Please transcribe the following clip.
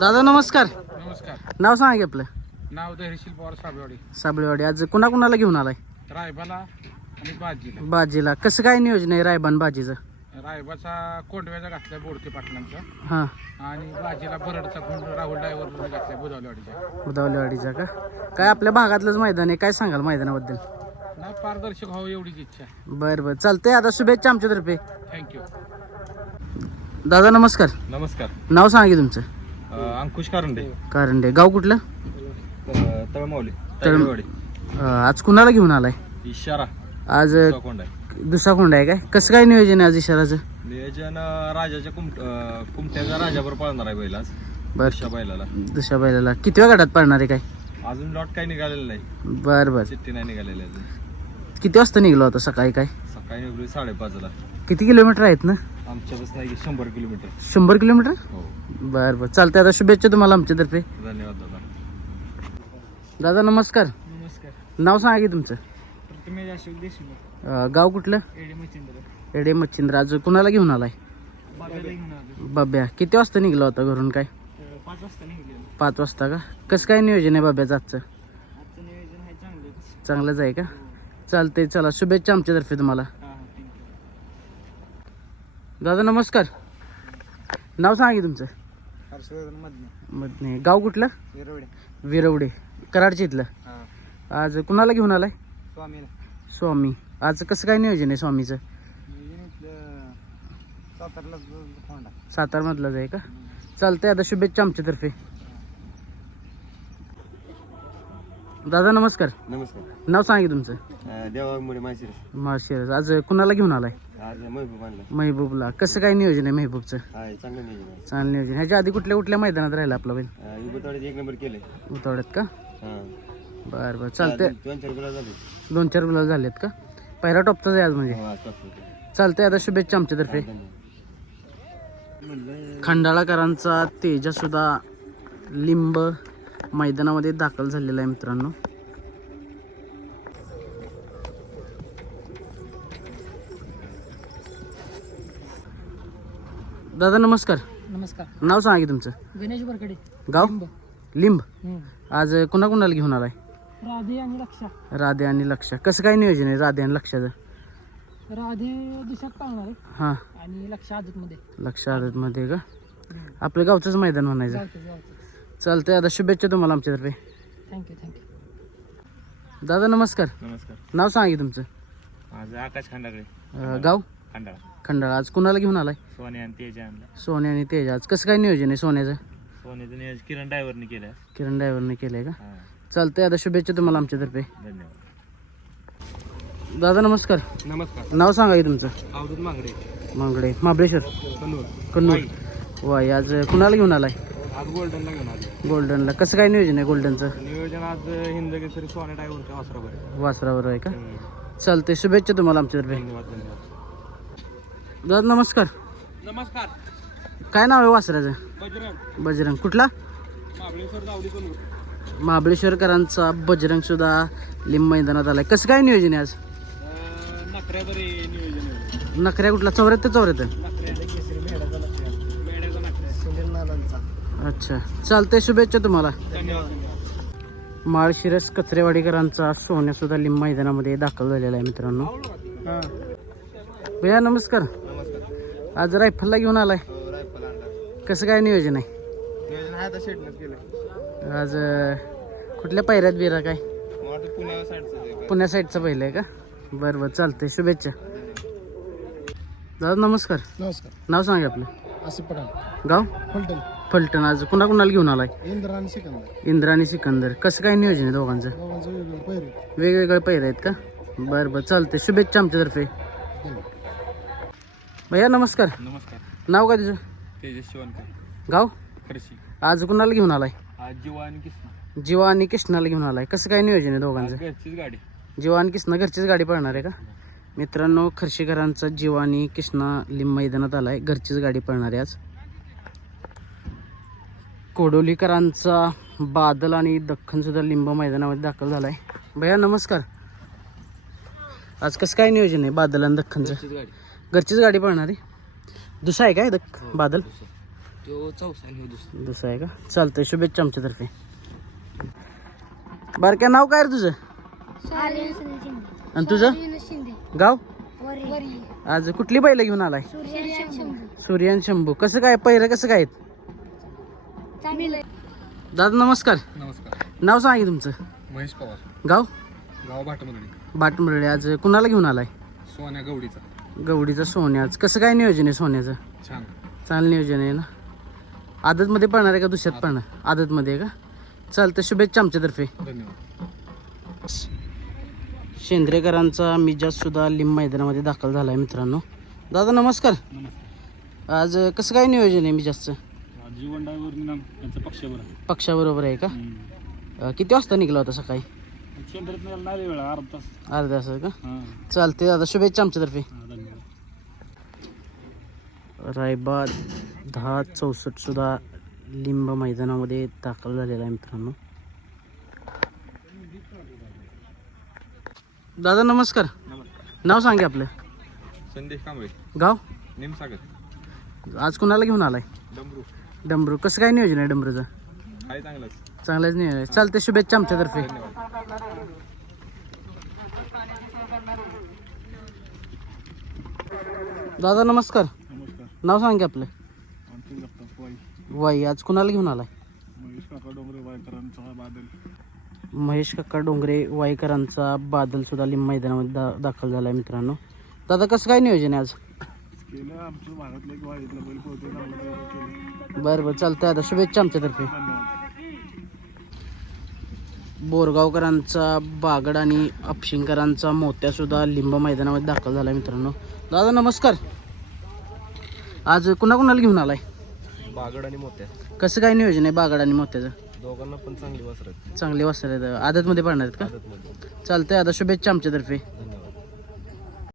दादा नमस्कार. नमस्कार. नाव सांगा की आपलं. नाव धैर्यशील पवार साबेवाडी. साबळेवाडी. आज कुणाला घेऊन आलाय? रायबाला आणि बाजीला. बाजीला कसं काय नियोजन आहे रायबान बाजीचं? रायबाचा कोंडव्याचा घातलाय बोडके पाटलांचा हां, आणि बाजीला बरडचा कोंड राहुल ड्रायव्हर घातलाय बुधावलेवाडीचा. उदावलेवाडीचा का? काय आपल्या भागातलंच मैदान आहे, काय सांगाल मैदानाबद्दल? नाही पारदर्शक व्हावं एवढीच इच्छा. बरं बरं चालतंय. आता शुभेच्छा आमच्यातर्फे. थँक्यू. दादा नमस्कार. नमस्कार. नाव सांगा की तुमचं. अंकुश कारंडे, कारंडे. गाव कुठलं? तळमावली, तळ- तळेवाडी. आज कुणाला घेऊन आलाय? इशारा आज कोंड आहे. दुसरा कोंड आहे काय? कसं काय नियोजन आहे आज इशाराचं? नियोजन राजाच्या कुमट्याचा राजावर पळणार आहे बैलाच. बरं, बैलाला दुसऱ्या बैलाला कितव्या गटात पडणार आहे काय? अजून लॉट काही निघालेलं नाही. बरं बरं. चिठ्ठी नाही निघालेली अजून. किती वाजता निघलो होता सकाळी काय? सकाळी निघली 5:30ला. किती किलोमीटर आहेत ना? आमच्यापासून आहे 100 किलोमीटर. 100 किलोमीटर. हो. बरं बरं चालतंय. आता शुभेच्छा तुम्हाला आमच्यातर्फे. धन्यवाद दादा. दादा नमस्कार. नमस्कार. नाव सांगा की तुमचं. प्रथमेश अशोक देशमुख, गाव कुठलं? एडी मच्छिंद्र. एडे मच्छिंद्र. आज कुणाला घेऊन आलाय? बाब्याला घेऊन आलो. बाब्या. किती वाजता निघला होता घरून काय? 5 वाजता निघालो. 5 वाजता का? कसं काय नियोजन आहे बाब्याचं आजचं? आजचं नियोजन आहे चांगलंच. चांगलंच आहे का? चालतंय. चला शुभेच्छा आमच्यातर्फे तुम्हाला. थँक्यू. दादा नमस्कार. नाव सांगा की तुमचं. हर्षवर्धन मधने, मधने. गाव कुठलं? विरवडे. विरवडे. कराडच्या इथलं. आज कुणाला घेऊन आलाय? स्वामीला. स्वामी. आज कसं काय नियोजन आहे स्वामीचं? नियोजन इथलं सातारला होंडा. सातारमधलाच आहे का? चालतंय. आता शुभेच्छा आमच्यातर्फे. दादा नमस्कार. नमस्कार. नाव सांगा की तुमचं. देवामुळे माहिती. माळशिरस. आज कुणाला घेऊन आलाय? आज महबूब आणला. महबूबला. कसं काय नियोजन आहे महबूबचं? आहे चांगलं नियोजन आहे. चांगलं नियोजन. ह्याच्या आधी कुठल्या मैदानात राहिला आपला बैल? युगतवाडीत 1 नंबर केले. उतावड्यात का? हां. बरं बरं चालतंय. 2-4 गुलाल झाले. 2-4 गुलाल झालेत का? पहिला टॉपचाच आहे आज म्हणजे. हो, आज टाकतो. चालतंय. आता शुभेच्छा आमच्यातर्फे. खंडाळाकरांचा तेजा सुद्धा लिंब मैदानामध्ये दाखल झालेला आहे मित्रांनो. दादा नमस्कार. नमस्कार. नाव सांगा की तुमचं. गणेश बरकडे. गाव लिंब. आज कुणाला घेऊन आलाय? राधे आणि लक्षा. राधे आणि लक्षा. कसं काय नियोजन आहे राधे आणि लक्षाचं? राधे दिशात पाळणार आहे हां, आणि लक्ष आदत मध्ये. लक्ष आदतमध्ये का? आपल्या गावचंच मैदान म्हणायचं. चालतंय. आता शुभेच्छा तुम्हाला आमच्यातर्फे. थँक्यू. दादा नमस्कार. नमस्कार. नाव सांगा की तुमचं. आज आकाश खंडागळे, गाव खंडाळा. खंडाळा. आज कुणाला घेऊन आलाय? सोने आणि तेज आणला. सोन्या आणि तेज. आज कसं काय नियोजन आहे सोन्याचं? सोन्याचं नियोजन किरण ड्रायव्हरने केलं. किरण ड्रायव्हरने केलंय का? हां. चालतंय. आता शुभेच्छा तुम्हाला आमच्यातर्फे. धन्यवाद. दादा नमस्कार. नमस्कार. नाव सांगा की तुमचं. अवधूत मांगडे, मांगडे. महाबळेश्वर. कन्नूर. कन्नूर. वाय. आज कुणाला घेऊन आलाय? आज गोल्डनला घेऊन आलो. गोल्डनला. कसं काय नियोजन आहे गोल्डनचं? नियोजन आज हिंदकेसरी सोने ड्रायव्हरच्या वासरावर. वासरावर आहे का? चालतंय. शुभेच्छा तुम्हाला आमच्यातर्फे. धन्यवाद. धन्यवाद. दादा नमस्कार. नमस्कार. काय नाव आहे वासराचं? बजरंग. बजरंग. कुठला? महाबळेश्वर जावडी कन्नूर. महाबळेश्वरकरांचा बजरंग सुद्धा लिंब मैदानात आलाय. कसं काय नियोजन आहे आज? नखऱ्या तरी नियोजन आहे. नखऱ्या कुठला? 74. नखऱ्या केसरी मेढ्याचा नखऱ्या. मेढ्याचा नखऱ्या. सुनील नालांचा. अच्छा. चालतंय. शुभेच्छा तुम्हाला. धन्यवाद. माळशिरस कचरेवाडीकरांचा सोन्या सुद्धा लिंब मैदानामध्ये दाखल झालेला आहे मित्रांनो. भैया नमस्कार. नमस्कार. आज रायफलला घेऊन आलाय. रायफल आणला. कसं काय नियोजन आहे नियोजन आहे आता शेटनं केलं. आज? कुठल्या पायऱ्यात बिरा काय? मला पुण्या साईडचं आहे. पुण्या साईडचं पहिलं आहे का? बरं बरं चालतंय. शुभेच्छा. दादा नमस्कार. नमस्कार. नाव सांगा आपलं. आसिफ पठाण, गाव फलटण. फलटण. आज कुणाला घेऊन आलाय? इंद्र आणि सिकंदर. इंद्र आणि सिकंदर. कसं काय नियोजन आहे दोघांचं? दोघांचं वेगवेगळं पहिरे. वेगवेगळे पैरे आहेत का? बरं बरं चालतंय. शुभेच्छा आमच्यातर्फे. भैया नमस्कार. नमस्कार. नाव काय तुझं? तेजस शिवणकर, गाव. खर्शी. आज कुणाला घेऊन आलाय? आज जीवा आणि किस्ना. जीवा आणि कृष्णाला घेऊन आलाय. कसं काय नियोजन आहे दोघांचं? घरचीच गाडी. जीवा आणि कृष्णा घरचीच गाडी पळणार आहे का? मित्रांनो खर्शीकरांचा जीवा आणि कृष्णा लिंब मैदानात आलाय. घरचीच गाडी पळणार आहे आज. कोडोलीकरांचा बादल आणि दख्खन सुद्धा लिंब मैदानामध्ये दाखल झालाय. भैया नमस्कार. आज कसं काय नियोजन आहे बादल आणि दख्खनचं? गाडी. घरचीच गाडी पळणार आहे. दुसरा आहे काय बादल? तो चौसा आणि दुसरा आहे का? चालतंय, शुभेच्छा आमच्यातर्फे. बारक्या नाव काय रे तुझं आणि तुझं गाव? आज कुठली बैल घेऊन आलाय? सूर्यान शंभू. कसं काय पहिरं कसं काय आहेत? दादा नमस्कार. नमस्कार. नाव सांगा तुमचं. महेश पवार. गाव? गाव भाटमंडळी. बाटमरळे. आज कुणाला घेऊन आलाय? सोन्या गवडीचा. गवडीचा सोन्या. आज कसं काय नियोजन आहे सोन्याचं? छान. चांगलं नियोजन आहे ना. आदतमध्ये पडणार आहे का दुसऱ्यात पडणार? आदतमध्ये आहे का? चालतं, शुभेच्छा आमच्यातर्फे. धन्यवाद. शेंद्रेकरांचा मिजाज सुद्धा लिंब मैदानामध्ये दाखल झाला आहे मित्रांनो. दादा नमस्कार. आज कसं काय नियोजन आहे मिजाजचं? जीवन डायव्हर यांचा पक्षावर पक्षाबरोबर आहे का? किती वाजता निघला होता सकाळी? नाही वेळा अर्धा तास. अर्धा तास का? चालते दादा, शुभेच्छा आमच्यातर्फे. रायबा 1064 सुद्धा लिंब मैदानामध्ये दाखल झालेला आहे मित्रांनो. दादा नमस्कार. नाव सांगे आपलं. संदेश कांबळे. गाव? निमसागर. आज कुणाला घेऊन आलाय? डमरू. डमरू. कसं काय नियोजन आहे डमरूचं? काय चांगलंच. चांगलंच नियोजन आहे. चालते, शुभेच्छा आमच्यातर्फे. दादा नमस्कार. नाव सांगे आपलं. वाई. आज कुणाला घेऊन आलाय? महेश काका डोंगरे वाईकरांचा बादल सुद्धा लिंब मैदानामध्ये दाखल झाला आहे मित्रांनो. दादा कसं काय नियोजन आहे आज? बरं चालतंय दादा, शुभेच्छा आमच्यातर्फे. बोरगावकरांचा बागड आणि अपशिंकरांचा मोत्या सुद्धा लिंब मैदानामध्ये दाखल झाला आहे मित्रांनो. दादा नमस्कार. आज कुणाकुणाला घेऊन आलाय? बागड आणि मोत्या. कसं काय नियोजन आहे बागड आणि मोत्याचं? दोघांना पण चांगली वासर आहेत. चांगले वासर आहेत. आदतमध्ये पडणार आहेत का? चालतंय दादा, शुभेच्छा आमच्यातर्फे.